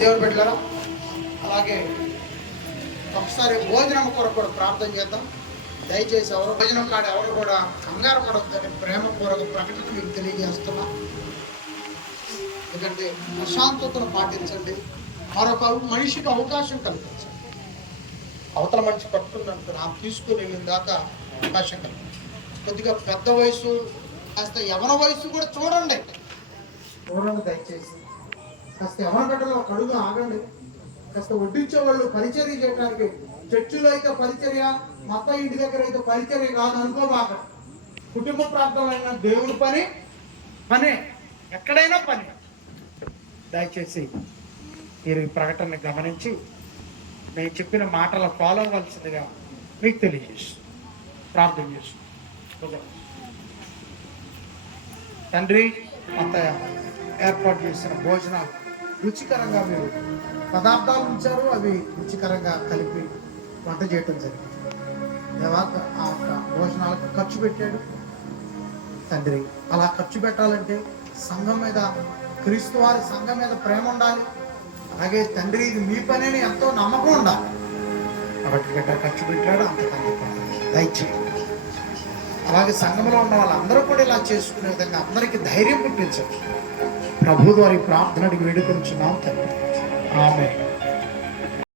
దేవుని బిడ్డలారా, అలాగే ఒకసారి భోజనం కొరకు కూడా ప్రార్థన చేద్దాం. దయచేసి ఎవరు భోజనం కాడ ఎవరు కూడా కంగారు పడవద్దని ప్రేమపూర్వక ప్రకటన మీకు తెలియజేస్తున్నాం. ఎందుకంటే ప్రశాంతతను పాటించండి. మరొక మనిషికి అవకాశం కల్పించండి. అవతల మనిషి పట్టుకున్నట్టు నాకు తీసుకుని వెళ్ళిన దాకా అవకాశం కల్పించండి. కొద్దిగా పెద్ద వయసు కాస్త యవన వయసు కూడా చూడండి దయచేసి. కాస్త యవన గడ్డలో ఒక అడుగు ఆగండి. కాస్త వడ్డించే వాళ్ళు పరిచర్య చేయడానికి, చర్చిలో అయితే పరిచర్య, మత ఇంటి దగ్గర అయితే పరిచర్య కాదు అనుకోబాక. కుటుంబ ప్రాంతంలో దేవుని పనే ఎక్కడైనా పని. దయచేసి మీరు ఈ ప్రకటనని గమనించి నేను చెప్పిన మాటలు ఫాలో అవ్వాల్సిందిగా మీకు తెలియజేస్తూ ప్రార్థన చేస్తూ. తండ్రి, అత్తయ్య ఏర్పాటు చేసిన భోజనాలు రుచికరంగా మీరు పదార్థాలు ఉంచారు, అవి రుచికరంగా కలిపి వంట చేయటం జరిగింది. దేవాత ఆ యొక్క భోజనాలకు ఖర్చు పెట్టాడు తండ్రి. అలా ఖర్చు పెట్టాలంటే సంఘం మీద, క్రీస్తు వారి సంఘం మీద ప్రేమ ఉండాలి. అలాగే తండ్రి ఇది మీ పని ఎంతో నమ్మకం ఉండాలి. కాబట్టి గట్ట ఖర్చు పెట్టాడు, అంత తండ్రి దయచేయండి. అలాగే సంఘంలో ఉన్న వాళ్ళందరూ కూడా ఇలా చేసుకునే విధంగా అందరికీ ధైర్యం పుట్టించండి. ప్రభు ద్వారా ఈ ప్రార్థనకి వేడుకొనిచున్నాం తండ్రి. ఆమేన్.